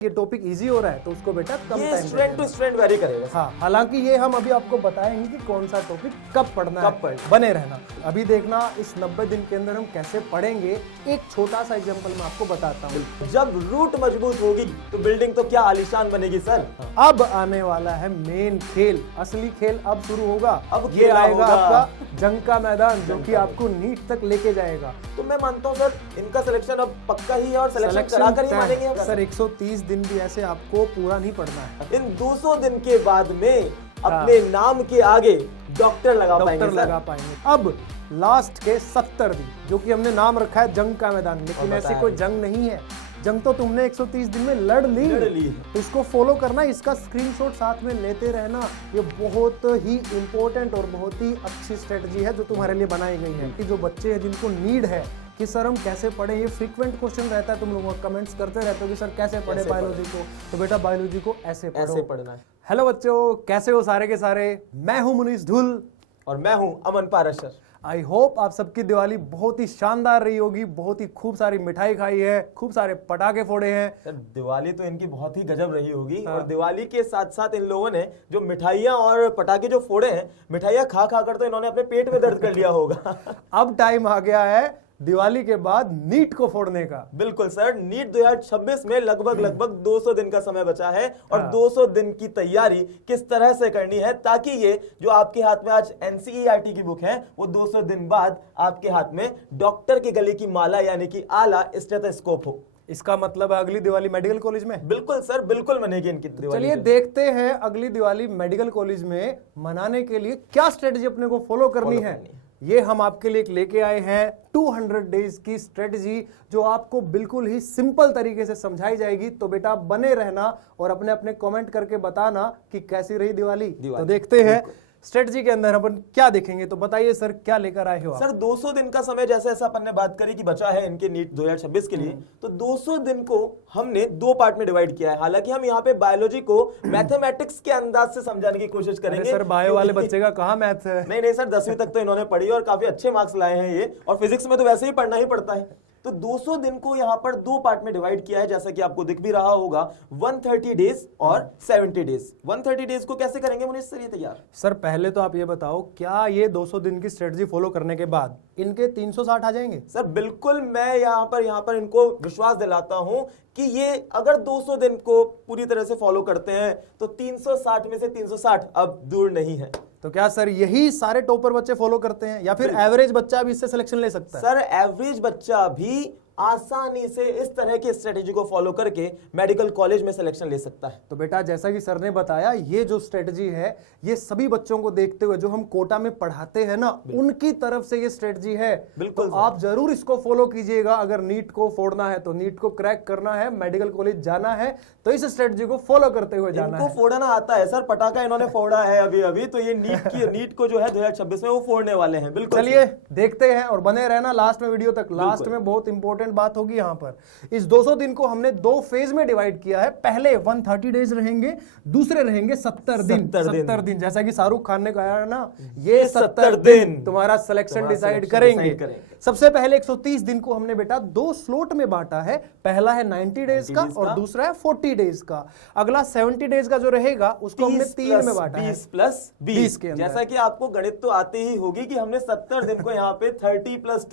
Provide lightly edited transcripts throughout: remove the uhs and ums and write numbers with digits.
ये topic easy हो रहा है तो उसको बेटा कम ये time student to student vary करेगा। हाँ, हालांकि ये हम अभी आपको बताएंगे कि कौन सा टॉपिक कब पढ़ना कब है, पढ़ना। बने रहना। अभी देखना इस 90 दिन के अंदर हम कैसे पढ़ेंगे, एक छोटा सा एग्जांपल मैं आपको बताता हूँ। जब रूट मजबूत होगी तो बिल्डिंग तो क्या आलीशान बनेगी सर। अब आने वाला है मेन खेल, असली खेल अब शुरू होगा। अब ये खेला आएगा होगा। आपका जंग का मैदान, जो कि आपको नीट तक लेके जाएगा। तो मैं मानता हूँ सर इनका सिलेक्शन अब पक्का ही है और सिलेक्शन कराकर ही मानेंगे हम। सर 130 दिन भी ऐसे आपको पूरा नहीं पढ़ना है। इन 200 दिन के बाद में अपने नाम के आगे डॉक्टर लगा पाएंगे डॉक्टर सर। लगा पाएंगे। अब लास्ट के 70 दिन, जो कि हमने नाम रखा है जंग का मैदान, लेकिन ऐसी कोई जंग नहीं है। जंग तो तुमने 130 दिन में लड़ ली। तो इसको फॉलो करना, इसका स्क्रीनशॉट साथ में लेते रहना। ये बहुत ही इंपॉर्टेंट और बहुत ही अच्छी स्ट्रेटजी है जो तुम्हारे लिए बनाई गई है। कि जो बच्चे हैं जिनको नीड है कि सर हम कैसे पढ़े, ये फ्रीक्वेंट क्वेश्चन रहता है, तुम लोगों को कमेंट्स करते रहते हो कि सर कैसे पढ़े बायोलॉजी को। तो बेटा बायोलॉजी को ऐसे पढ़ना है। हेलो बच्चों, कैसे हो सारे के सारे। मैं हूं मुनीष धुल और मैं हूं अमन पारशर। आई होप आप सबकी दिवाली बहुत ही शानदार रही होगी, बहुत ही खूब सारी मिठाई खाई है, खूब सारे पटाखे फोड़े हैं। सर दिवाली तो इनकी बहुत ही गजब रही होगी। और दिवाली के साथ साथ इन लोगों ने जो मिठाइयाँ और पटाखे जो फोड़े हैं, मिठाइयाँ खा खा कर तो इन्होंने अपने पेट में दर्द कर लिया होगा। अब टाइम आ गया है दिवाली के बाद नीट को फोड़ने का। बिल्कुल सर, नीट 2026 में लगभग 200 दिन का समय बचा है और 200 दिन की तैयारी किस तरह से करनी है ताकि ये जो आपके हाथ में आज एनसीईआरटी की बुक है वो 200 दिन बाद आपके हाथ में डॉक्टर के गले की माला यानी कि आला स्टेथोस्कोप हो। इसका मतलब है अगली दिवाली मेडिकल कॉलेज में। बिल्कुल सर, बिल्कुल मनेगी इनकी दिवाली। चलिए देखते हैं अगली दिवाली मेडिकल कॉलेज में मनाने के लिए क्या स्ट्रेटजी अपने को फॉलो करनी है। ये हम आपके लिए लेके आए हैं 200 डेज की स्ट्रेटजी, जो आपको बिल्कुल ही सिंपल तरीके से समझाई जाएगी। तो बेटा बने रहना और अपने अपने कमेंट करके बताना कि कैसी रही दिवाली। तो देखते हैं स्ट्रेटजी के अंदर अपन क्या देखेंगे। तो बताइए सर क्या लेकर आए हो आप? सर 200 दिन का समय जैसे ऐसा अपन ने बात करी कि बचा है इनके नीट 2026 के लिए, तो 200 दिन को हमने 2 पार्ट में डिवाइड किया है। हालांकि हम यहाँ पे बायोलॉजी को मैथमेटिक्स के अंदाज से समझाने की कोशिश करेंगे। सर बायो वाले बच्चे का कहाँ मैथ है? नहीं सर, 10वीं तक तो इन्होंने पढ़ी और काफी अच्छे मार्क्स लाए हैं ये, और फिजिक्स में तो वैसे ही पढ़ना ही पड़ता है। तो 200 दिन को यहाँ पर 2 पार्ट में डिवाइड किया है, जैसा कि आपको दिख भी रहा होगा, 130 डेज और 70 डेज। 130 डेज को कैसे करेंगे मुनीष सर ये तैयार? सर पहले तो आप ये बताओ, क्या ये 200 दिन की स्ट्रेटजी फॉलो करने के बाद इनके 360 आ जाएंगे? सर बिल्कुल, मैं यहाँ पर इनको विश्वास दिलाता हूँ कि ये अगर 200 दिन को पूरी तरह से फॉलो करते हैं तो 360 में से 360 अब दूर नहीं है। तो क्या सर यही सारे टॉपर बच्चे फॉलो करते हैं या फिर एवरेज बच्चा भी इससे सिलेक्शन ले सकता है? सर एवरेज बच्चा भी आसानी से इस तरह की स्ट्रेटेजी को फॉलो करके मेडिकल कॉलेज में सिलेक्शन ले सकता है। तो बेटा जैसा कि सर ने बताया, ये जो स्ट्रेटजी है ये सभी बच्चों को देखते हुए जो हम कोटा में पढ़ाते हैं ना, उनकी तरफ से ये स्ट्रेटजी है। बिल्कुल तो आप जरूर इसको फॉलो कीजिएगा। अगर नीट को फोड़ना है, तो नीट को क्रैक करना है, मेडिकल कॉलेज जाना है, तो इस स्ट्रेटजी को फॉलो करते हुए जाना है। इनको फोड़ना आता है सर, पटाखा इन्होंने फोड़ा है अभी तो ये नीट को जो है 2026 में वो फोड़ने वाले हैं। बिल्कुल चलिए देखते हैं और बने रहना लास्ट में वीडियो तक। लास्ट में बहुत इंपॉर्टेंट बात होगी यहाँ पर। इस 200 दिन को हमने 2 फेज में डिवाइड किया है। पहले 130 डेज रहेंगे, दूसरे रहेंगे 70 दिन। 70 दिन जैसा कि शाहरुख खान ने कहा है ना, ये 70 दिन तुम्हारा सिलेक्शन डिसाइड करेंगे। सबसे पहले 130 दिन को हमने बेटा 2 स्लॉट में बांटा है। पहला है 90 डेज का और दूसरा है 40 डेज का। अगला 70 डेज का जो रहेगा उसको हमने 3 में बांटा है, 20 प्लस 20 के अंदर। जैसा कि आपको गणित तो आती ही होगी कि हमने 70 दिन को यहाँ पे 30 प्लस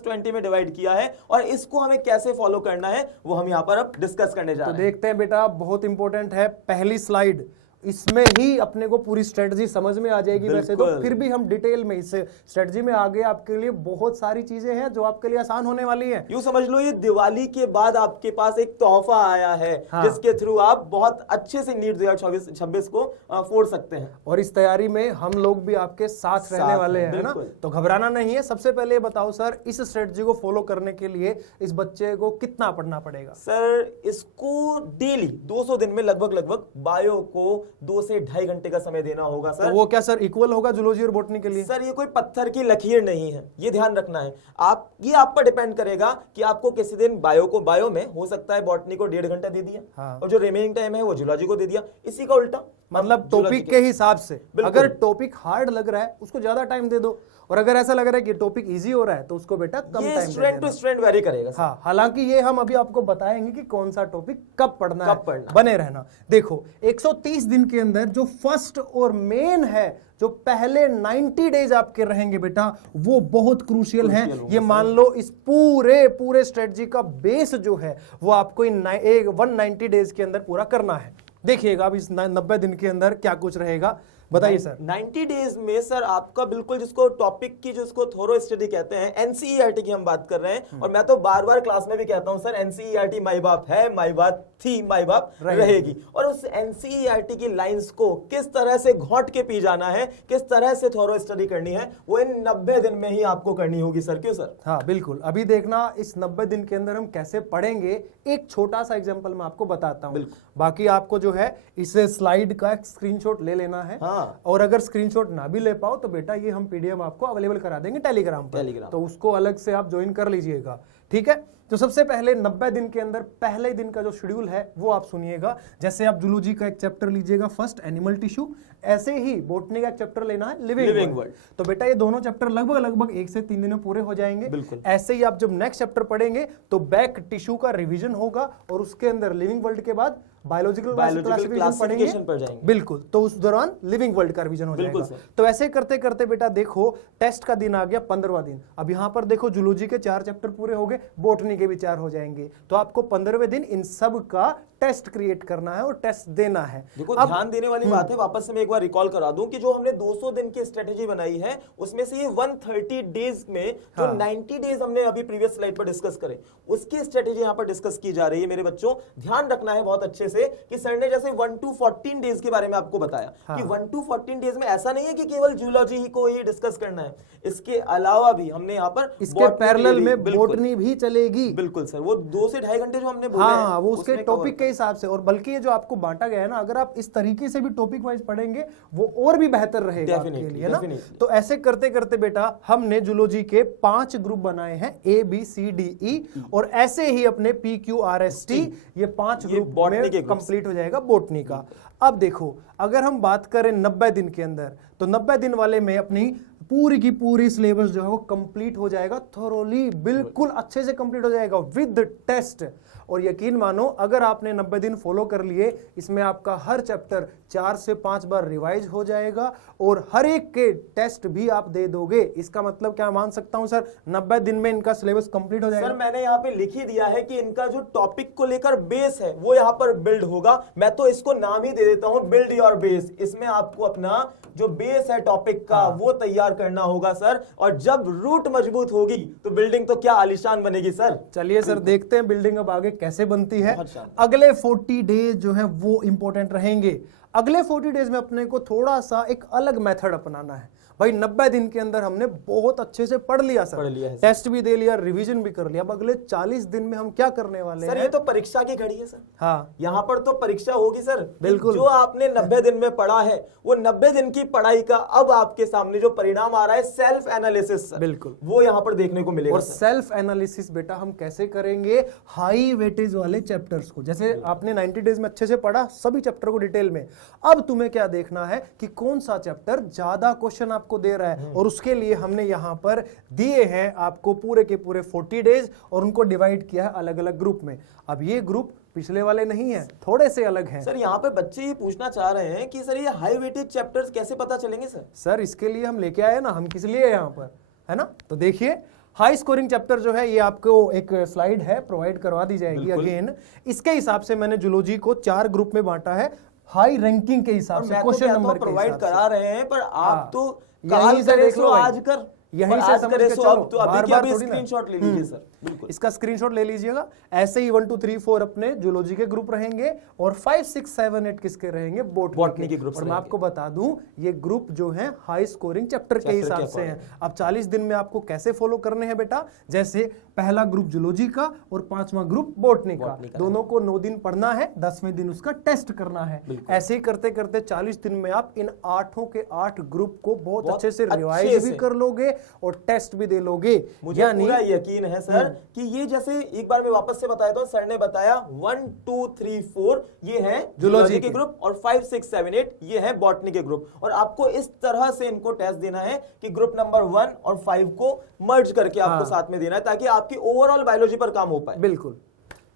20 में डिवाइड किया है, और इसको हमें कैसे फॉलो करना है वो हम यहाँ पर अब डिस्कस करने जा रहे हैं। तो देखते हैं बेटा, बहुत इंपॉर्टेंट है पहली स्लाइड। इसमें ही अपने को पूरी स्ट्रेटजी समझ में आ जाएगी। वैसे तो फिर भी हम डिटेल में इस स्ट्रेटजी में आगे आपके लिए बहुत सारी चीजें हैं जो आपके लिए आसान होने वाली हैं। यूं समझ लो ये दिवाली के बाद आपके पास एक तोहफा आया है, जिसके थ्रू आप बहुत अच्छे से नीट 2026 को फोड़ सकते हैं। और इस तैयारी में हम लोग भी आपके साथ रहने वाले हैं ना, तो घबराना नहीं है। सबसे पहले बताओ सर, इस स्ट्रेटजी को फॉलो करने के लिए इस बच्चे को कितना पढ़ना पड़ेगा? सर इसको डेली 200 दिन में लगभग बायो को 2 से 2.5 घंटे का समय देना होगा तो सर। वो क्या सर इक्वल होगा जूलॉजी और बॉटनी के लिए? सर ये कोई पत्थर की लकीर नहीं है, ये ध्यान रखना है। आप पर डिपेंड करेगा कि आपको किसी दिन बायो में हो सकता है बॉटनी को 1.5 घंटा दे दिया, हाँ। और जो रिमेनिंग टाइम है वो जूलॉजी को दे दिया, इसी का उल्टा। मतलब टॉपिक के हिसाब से बिल्कुल। अगर टॉपिक हार्ड लग रहा है उसको ज्यादा टाइम दे दो, और अगर ऐसा लग रहा है कि टॉपिक इजी हो रहा है तो उसको बेटा कम ये time student to student vary करेगा सर। हाँ, हालांकि ये हम अभी आपको बताएंगे कि कौन सा टॉपिक कब पढ़ना है, पढ़ना। बने रहना। देखो 130 दिन के अंदर जो फर्स्ट और मेन है, जो पहले 90 डेज आपके रहेंगे बेटा, वो बहुत क्रूशियल है। ये मान लो इस पूरे स्ट्रेटजी का बेस जो है वो आपको इन 190 डेज के अंदर पूरा करना है। देखिएगा अब इस 90 दिन के अंदर क्या कुछ रहेगा, बताइए सर। 90 डेज में सर आपका बिल्कुल जिसको टॉपिक की जिसको थोरो स्टडी कहते हैं, एनसीईआरटी की हम बात कर रहे हैं। और मैं तो बार बार क्लास में भी कहता हूं सर, एनसीईआरटी माई बाप है, माई बाप थी, माई बाप रहेगी। और उस एनसीईआरटी की लाइंस को किस तरह से घोंट के पी जाना है, किस तरह से थोरो स्टडी करनी है, वो इन 90 दिन में ही आपको करनी होगी सर। क्यों सर? हाँ बिल्कुल। अभी देखना इस 90 दिन के अंदर हम कैसे पढ़ेंगे, एक छोटा सा एग्जांपल मैं आपको बताता हूँ। बाकी आपको जो है इस स्लाइड का एक स्क्रीनशॉट ले लेना है। हाँ। और अगर स्क्रीनशॉट ना भी ले पाओ तो बेटा ये हम पीडीएफ आपको अवेलेबल करा देंगे टेलीग्राम पर, तो उसको अलग से आप ज्वाइन कर लीजिएगा, ठीक है। तो सबसे पहले 90 दिन के अंदर पहले दिन का जो शेड्यूल है वो आप सुनिएगा। जैसे आप जूलॉजी का एक चैप्टर लीजिएगा फर्स्ट, एनिमल टिश्यू, ऐसे ही बॉटनी का एक चैप्टर लेना है, लिविंग वर्ल्ड। तो बेटा ये दोनों चैप्टर लगभग 1 से 3 दिन में पूरे हो जाएंगे। ऐसे ही आप जब नेक्स्ट चैप्टर पढ़ेंगे तो बैक टिश्यू का रिवीजन होगा, और उसके अंदर लिविंग वर्ल्ड के बाद बायोलॉजिकल क्लासिफिकेशन पढ़ेंगे। बिल्कुल, तो उस दौरान लिविंग वर्ल्ड का रिवीजन हो जाएगा। तो ऐसे करते करते बेटा देखो टेस्ट का दिन आ गया 15वां दिन। अब यहाँ पर देखो जूलॉजी के 4 चैप्टर पूरे हो गए, बॉटनी के भी 4 हो जाएंगे। तो आपको 15वें दिन इन सब का टेस्ट क्रिएट करना है और टेस्ट देना है। देखो ध्यान देने वाली बात है, वापस से मैं एक बार रिकॉल करा दूं कि जो हमने 200 दिन की स्ट्रेटेजी बनाई है उसमें से ये 130 डेज में जो 90 डेज हमने अभी प्रीवियस स्लाइड पर डिस्कस करे, उसकी स्ट्रेटेजी यहां पर डिस्कस की जा रही है। मेरे बच्चों ध्यान रखना है बहुत अच्छे से कि सर ने जैसे 1 to 14 डेज के बारे में आपको बताया कि 1 to 14 डेज में ऐसा नहीं है कि केवल जूलॉजी ही को ही डिस्कस करना है, इसके अलावा भी हमने यहाँ पर इसके पैरेलल में बॉटनी भी चलेगी। बिल्कुल सर, वो 2 से 2.5 घंटे जो हमने बोले हाँ, वो उसके टॉपिक के हिसाब से। और बल्कि ये जो आपको बांटा गया है ना, अगर आप इस तरीके से भी टॉपिक वाइज पढ़ेंगे वो और भी बेहतर रहेगा आपके लिए ना। तो ऐसे करते करते बेटा हमने जूलॉजी के 5 ग्रुप बनाए हैं, ABCDE, और ऐसे ही अपने PQRST, ये 5 ग्रुप में कंप्लीट हो जाएगा बॉटनी का। अब देखो अगर हम बात करें 90 दिन के अंदर, तो 90 दिन वाले में अपनी पूरी की पूरी सिलेबस जो है वो कंप्लीट हो जाएगा, थोरोली बिल्कुल अच्छे से कंप्लीट हो जाएगा विद टेस्ट। और यकीन मानो अगर आपने 90 दिन फॉलो कर लिए, इसमें आपका हर चैप्टर 4 से 5 बार रिवाइज हो जाएगा और हर एक के टेस्ट भी आप दे दोगे। इसका मतलब क्या मान सकता हूं सर, 90 दिन में इनका सिलेबस कंप्लीट हो जाएगा। सर मैंने यहाँ पे लिख ही दिया है कि इनका जो टॉपिक को लेकर बेस है वो यहाँ पर बिल्ड होगा। मैं तो इसको नाम ही दे देता हूं, बिल्ड योर बेस। इसमें आपको अपना जो बेस है टॉपिक का वो तैयार करना होगा सर, और जब रूट मजबूत होगी तो बिल्डिंग तो क्या आलीशान बनेगी सर। चलिए सर देखते हैं बिल्डिंग अब आगे कैसे बनती है। अगले 40 डेज जो है वो इंपॉर्टेंट रहेंगे। अगले 40 डेज में अपने को थोड़ा सा एक अलग मेथड अपनाना है। भाई 90 दिन के अंदर हमने बहुत अच्छे से पढ़ लिया सर, टेस्ट भी दे लिया, रिवीजन भी कर लिया। अब अगले 40 दिन में हम क्या करने वाले सर हैं? ये तो परीक्षा की घड़ी है सर। हाँ, यहाँ पर तो परीक्षा होगी सर। बिल्कुल। जो आपने 90 दिन में पढ़ा है वो 90 दिन की पढ़ाई का अब आपके सामने जो परिणाम आ रहा है, सेल्फ एनालिसिस सर, बिल्कुल वो यहाँ पर देखने को मिलेगा। और सेल्फ एनालिसिस बेटा हम कैसे करेंगे? हाई वेटेज वाले चैप्टर्स को, जैसे आपने 90 डेज में अच्छे से पढ़ा सभी चैप्टर को डिटेल में, अब तुम्हें क्या देखना है कि कौन सा चैप्टर ज्यादा क्वेश्चन आपको दे रहा है, और उसके लिए हमने यहां पर दिए हैं आपको पूरे के पूरे 40 डेज और उनको डिवाइड किया है अलग अलग ग्रुप में। अब ये ग्रुप पिछले वाले नहीं है, थोड़े से अलग हैं। सर यहाँ पे बच्चे ये पूछना चाह रहे हैं कि सर ये हाई वेटेज चैप्टर्स कैसे पता चलेंगे सर? सर इसके लिए हम लेके आए ना, हम किस लिए यहाँ पर, है ना। तो देखिए हाई स्कोरिंग चैप्टर जो है ये आपको एक स्लाइड है प्रोवाइड करवा दी जाएगी अगेन। इसके हिसाब से मैंने जूलॉजी को 4 ग्रुप में बांटा है, हाई रैंकिंग के हिसाब से, क्वेश्चन नंबर प्रोवाइड करा रहे हैं, पर आप तो यहीं से देख लो आज कर यहीं और से आज समझ करें के सो चलो, अब तो अभी बार की बार अभी थोड़ी ना। स्क्रीनशॉट ले लीजिए सर, बिल्कुल इसका स्क्रीनशॉट ले लीजिएगा। ऐसे ही 1 2 3 4 अपने जूलॉजी के ग्रुप रहेंगे और 5 6 7 8 किसके रहेंगे, बॉटनी के ग्रुप्स और मैं रहेंगे। आपको बता दूं ये ग्रुप जो है हाई स्कोरिंग चैप्टर के हिसाब से हैं। अब 40 दिन में आपको कैसे फॉलो करने हैं बेटा, जैसे पहला ग्रुप जूलॉजी का और 5वां ग्रुप बॉटनी का, दोनों को 9 दिन पढ़ना है, 10वें दिन उसका टेस्ट करना है। ऐसे ही करते करते 40 दिन में आप इन 8 के 8 ग्रुप को बहुत अच्छे से रिवाइज भी कर लोगे और टेस्ट भी दे लोगे। मुझे पूरा यकीन है सर कि ये जैसे एक बार मैं वापस से बताया तो सर ने बताया 1 2 3 4 ये है जूलॉजी के ग्रुप और 5 6 7 8 ये है बॉटनी के ग्रुप, और आपको इस तरह से इनको टेस्ट देना है कि ग्रुप नंबर 1 और 5 को मर्ज करके आपको साथ में देना है ताकि आपकी ओवरऑल बायोलॉजी पर काम हो पाए। बिल्कुल।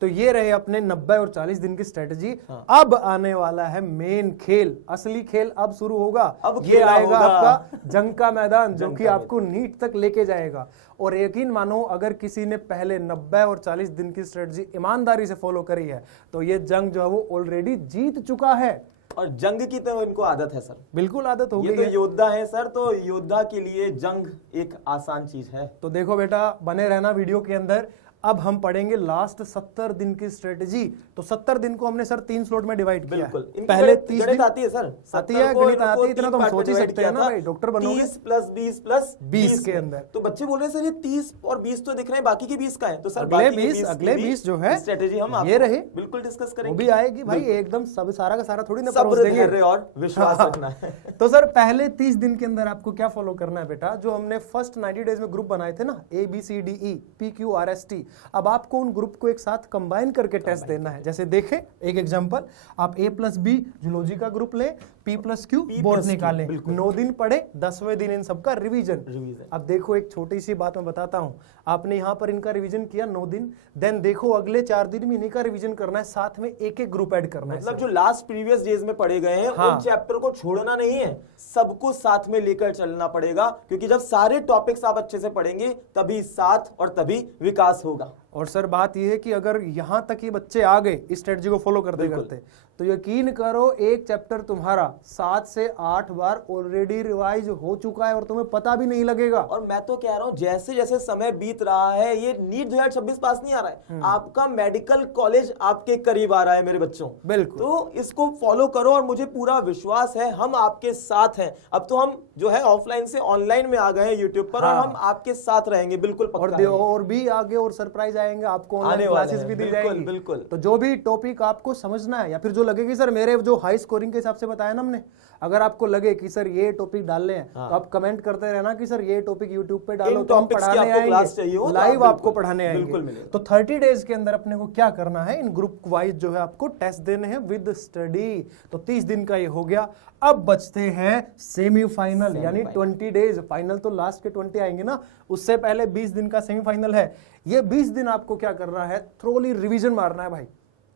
तो ये रहे अपने 90 और 40 दिन की स्ट्रेटजी। अब आने वाला है मेन खेल, असली खेल अब शुरू होगा। अब ये खेला आएगा होगा। आपका जंग का मैदान जो कि आपको नीट तक लेके जाएगा। और यकीन मानो अगर किसी ने पहले 90 और 40 दिन की स्ट्रेटजी ईमानदारी से फॉलो करी है तो ये जंग जो है वो ऑलरेडी जीत चुका है। और जंग की तो इनको आदत है सर, बिल्कुल आदत हो ये गई तो है। योद्धा है सर, तो योद्धा के लिए जंग एक आसान चीज है। तो देखो बेटा, बने रहना वीडियो के अंदर। अब हम पढ़ेंगे लास्ट 70 दिन की स्ट्रेटजी। तो 70 दिन को हमने सर 3 स्लॉट में डिवाइड किया। बिल्कुल। इनकी पहले गणित 30 गणित दिन आती है सर, आती है, गणित आती है, इतना तो हम सोच ही सकते हैं ना भाई, डॉक्टर बनोगे। 30 प्लस 20 प्लस 20 के अंदर। तो बच्चे बोल रहे हैं सर ये 30 और 20 तो दिख रहे हैं, बाकी के 20 का है। तो सर अगले बाकी के 20 अगले 20 जो है स्ट्रेटेजी हम ये रहे, बिल्कुल डिस्कस वो करेंगे। भी आएगी भाई, एकदम सब सारा का सारा थोड़ी ना सब्र, परोस देंगे। धैर्य और विश्वास रखना है। तो सर पहले 30 दिन के अंदर आपको क्या फॉलो करना है बेटा, जो हमने फर्स्ट 90 डेज में ग्रुप बनाए थे ना, ABCDE PQRST, अब आपको उन ग्रुप को एक साथ कंबाइन करके टेस्ट देना है। जैसे देखें एक एग्जांपल, आप A+B जूलॉजी का ग्रुप लें, P+Q बॉटनी का लें, 9 दिन पढ़े, 10वें दिन इन सबका रिवीजन। अब देखो एक छोटी सी बात मैं बताता हूं, आपने यहां पर इनका रिवीजन किया 9 दिन, देन देखो अगले 4 दिन में इन्हीं का रिवीजन करना है, साथ में एक एक ग्रुप ऐड करना है। मतलब जो लास्ट प्रीवियस डेज में पढ़े गए हैं उन चैप्टर को छोड़ना नहीं है, सबको साथ में लेकर चलना पड़ेगा, क्योंकि जब सारे टॉपिक्स आप अच्छे से पढ़ेंगे तभी साथ और तभी विकास होगा। और सर बात यह है कि अगर यहां तक ये बच्चे आ गए इस स्ट्रेटजी को फॉलो करते करते, तो यकीन करो एक चैप्टर तुम्हारा 7 से 8 बार ऑलरेडी रिवाइज हो चुका है और तुम्हें पता भी नहीं लगेगा। और मैं तो कह रहा हूं जैसे जैसे समय बीत रहा है, ये नीट 2026 पास नहीं आ रहा है, आपका मेडिकल कॉलेज आपके करीब आ रहा है मेरे बच्चों। बिल्कुल। तो इसको फॉलो करो और मुझे पूरा विश्वास है हम आपके साथ हैं। अब तो हम जो है ऑफलाइन से ऑनलाइन में आ गए हैं यूट्यूब पर, और हम आपके साथ रहेंगे, बिल्कुल पक्का। और भी आगे और सरप्राइज आएंगे, आपको ऑनलाइन क्लासेस भी दी जाएंगी। बिल्कुल। तो जो भी टॉपिक आपको समझना है या फिर जो लगे कि सर मेरे जो हाई स्कोरिंग के हिसाब से बताया ना हमने, अगर आपको लगे कि सर ये टॉपिक डालने हैं तो आप कमेंट करते रहना कि सर ये टॉपिक यूट्यूब पे डालो, तो हम पढ़ाने आएंगे, लाइव आपको पढ़ाने आएंगे। तो 30 डेज के अंदर अपने को क्या करना है, इन ग्रुप वाइज जो है आपको टेस्ट देने हैं विद स्टडी। तो 30 दिन का ये हो गया। अब बचते हैं सेमीफाइनल, यानी 20 डेज। फाइनल तो लास्ट के 20 आएंगे ना, उससे पहले 20 दिन का सेमीफाइनल है। ये 20 दिन आपको क्या करना है, थ्रोली रिवीजन मारना है भाई।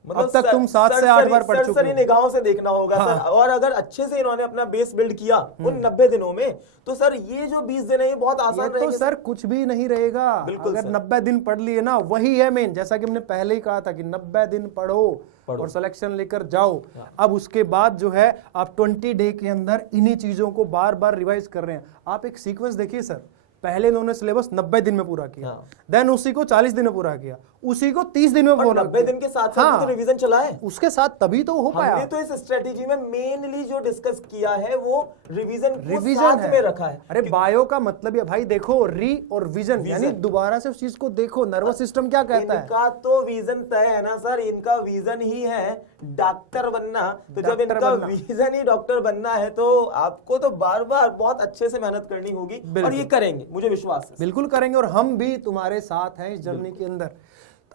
अब तक तुम 7 से 8 बार पढ़ चुके हो। निगाहों से देखना होगा सर, और अगर अच्छे से इन्होंने अपना बेस बिल्ड किया उन 90 दिनों में, तो सर ये जो 20 दिन है ये बहुत आसान रहेगा। तो सर कुछ भी नहीं रहेगा, अगर 90 दिन पढ़ लिए ना, वही है मेन। जैसा कि हमने पहले ही कहा था कि 90 दिन पढ़ो और सिलेक्शन लेकर जाओ। अब उसके बाद जो है आप 20 डे के अंदर इन्हीं चीजों को बार बार रिवाइज कर रहे हैं। आप एक सीक्वेंस देखिए सर, पहले इन्होंने सिलेबस 90 दिन में पूरा किया, देन उसी को 40 दिन में पूरा किया, उसी को 30 दिन में पूरा 90 दिन के साथ साथ तो रिवीजन चला है उसके साथ, तभी तो हो पाया। हमने तो इस स्ट्रेटेजी में मेनली जो डिस्कस किया है वो रिवीजन साथ में रखा है। अरे बायो का मतलब है भाई, देखो री और विजन, यानी दोबारा से उस चीज को देखो, नर्वस सिस्टम क्या कहता है। इनका तो विजन तय है ना सर, इनका विजन ही है डॉक्टर बनना। तो जब इनका विजन ही डॉक्टर बनना है तो आपको तो बार बार बहुत अच्छे से मेहनत करनी होगी, और ये करेंगे, मुझे विश्वास है। बिल्कुल करेंगे, और हम भी तुम्हारे साथ हैं इस जर्नी के अंदर।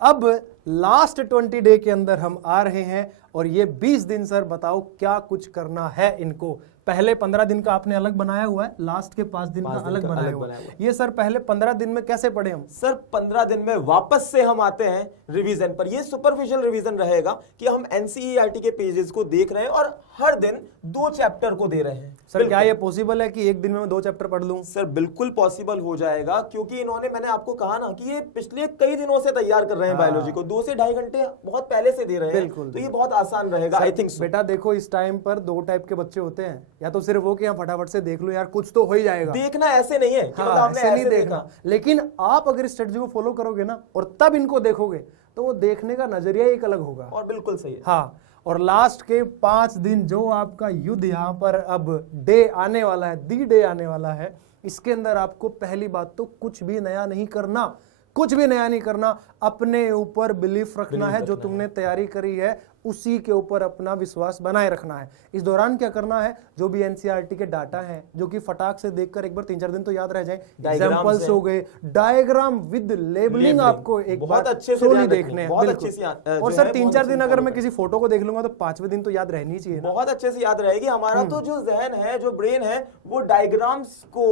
अब लास्ट 20 डे के अंदर हम आ रहे हैं, और ये 20 दिन सर बताओ क्या कुछ करना है इनको। पहले 15 दिन का आपने अलग बनाया हुआ है, लास्ट के 5 दिन का अलग बनाया हुआ है। ये सर पहले 15 दिन में कैसे पढ़े हम? सर 15 दिन में वापस से हम आते हैं रिवीजन पर। ये सुपरफिशियल रिवीजन रहेगा कि हम एनसीईआरटी के पेजेस को देख रहे हैं और हर दिन 2 चैप्टर को दे रहे हैं। सर क्या ये पॉसिबल है कि एक दिन में मैं 2 चैप्टर पढ़ लूं? सर बिल्कुल पॉसिबल हो जाएगा, क्योंकि इन्होंने, मैंने आपको कहा ना कि ये पिछले कई दिनों से तैयार कर रहे हैं बायोलॉजी को, 2 से 2.5 घंटे बहुत पहले से दे रहे हैं। तो ये बहुत आसान रहेगा, आई थिंक। बेटा देखो इस टाइम पर 2 टाइप के बच्चे होते हैं, या तो सिर्फ वो कि हाँ फटाफट से देख लो यार, कुछ तो हो ही जाएगा। देखना ऐसे नहीं है कि मतलब हाँ, हमने ऐसे नहीं ऐसे देखना, लेकिन आप अगर स्ट्रेटजी को फॉलो करोगे ना और तब इनको देखोगे तो वो देखने का नजरिया एक अलग होगा। और बिल्कुल सही है। हाँ, और लास्ट के 5 दिन जो आपका युद्ध यहाँ पर अब डे आने वाला है, दी डे आने वाला है, इसके अंदर आपको पहली बात तो कुछ भी नया नहीं करना, कुछ भी नया नहीं करना, अपने ऊपर बिलीफ रखना है, जो तुमने तैयारी करी है उसी के ऊपर अपना विश्वास बनाए रखना है। इस दौरान क्या करना है, जो भी एनसीईआरटी के डाटा हैं जो कि फटाक से देखकर एक बार 3-4 दिन तो याद रह जाए, एग्जांपल्स हो गए, डायग्राम विद लेबलिंग आपको एक बार अच्छे से slowly देखने हैं, बहुत बिल्कुल। अच्छे से और सर 3-4 दिन अगर मैं किसी फोटो को देख लूंगा तो 5वें दिन तो याद रहनी चाहिए ना। बहुत अच्छे से याद रहेगी। हमारा तो जो जहन है, जो ब्रेन है, वो डायग्राम्स को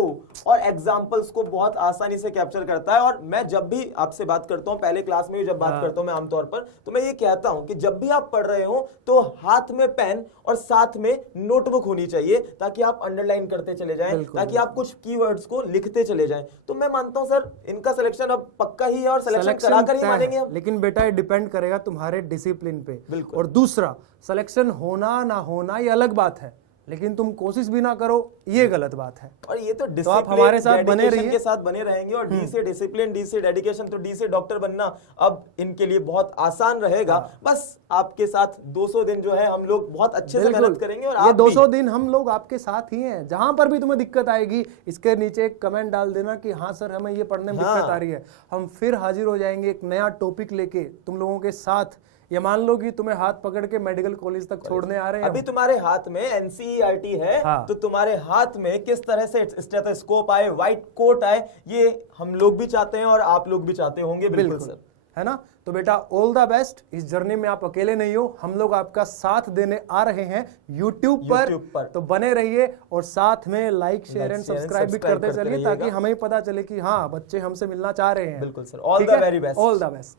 और एग्जांपल्स को बहुत आसानी से कैप्चर करता है। और मैं जब भी आपसे बात करता हूं, पहले क्लास में भी जब बात करता हूं मैं आमतौर पर, तो मैं ये कहता हूं कि जब भी आप पढ़ रहे हो तो हाथ में पेन और साथ में नोटबुक होनी चाहिए, ताकि आप अंडरलाइन करते चले जाएं, ताकि आप कुछ कीवर्ड्स को लिखते चले जाएं। तो मैं मानता हूं सर इनका सिलेक्शन अब पक्का ही है और सिलेक्शन कराकर ही मानेंगे हम। लेकिन बेटा ये डिपेंड करेगा तुम्हारे डिसिप्लिन पे। बिल्कुल। और दूसरा, सिलेक्शन होना ना होना ये अलग बात है, लेकिन तुम कोशिश भी ना करो ये गलत बात है। और ये तो आप हमारे साथ बने रहिए, के साथ बने रहेंगे। और डी से डिसिप्लिन, डी से डेडिकेशन, तो डी से डॉक्टर बनना अब इनके लिए बहुत आसान रहेगा। बस आपके साथ 200 दिन जो है हम लोग बहुत अच्छे से मेहनत करेंगे। और ये आप 200 दिन हम लोग आपके साथ ही हैं। जहां पर भी तुम्हें दिक्कत आएगी इसके नीचे एक कमेंट डाल देना कि हाँ सर हमें ये पढ़ने में दिक्कत आ रही है, हम फिर हाजिर हो जाएंगे एक नया टॉपिक लेके तुम लोगों के साथ। ये मान लो कि तुम्हें हाथ पकड़ के मेडिकल कॉलेज तक छोड़ने आ रहे हैं। अभी तुम्हारे हाथ में एनसीईआरटी है, हाँ। तो तुम्हारे हाथ में किस तरह से स्टेथोस्कोप आए, व्हाइट कोट आए, ये हम लोग भी चाहते हैं और आप लोग भी चाहते होंगे। बिल्कुल सर, है ना। तो बेटा ऑल द बेस्ट। इस जर्नी में आप अकेले नहीं हो, हम लोग आपका साथ देने आ रहे हैं YouTube पर। तो बने रहिए और साथ में लाइक शेयर एंड सब्सक्राइब भी करते चलिए, ताकि हमें पता चले कि हाँ बच्चे हमसे मिलना चाह रहे हैं। बिल्कुल sir, all the very best. All the best.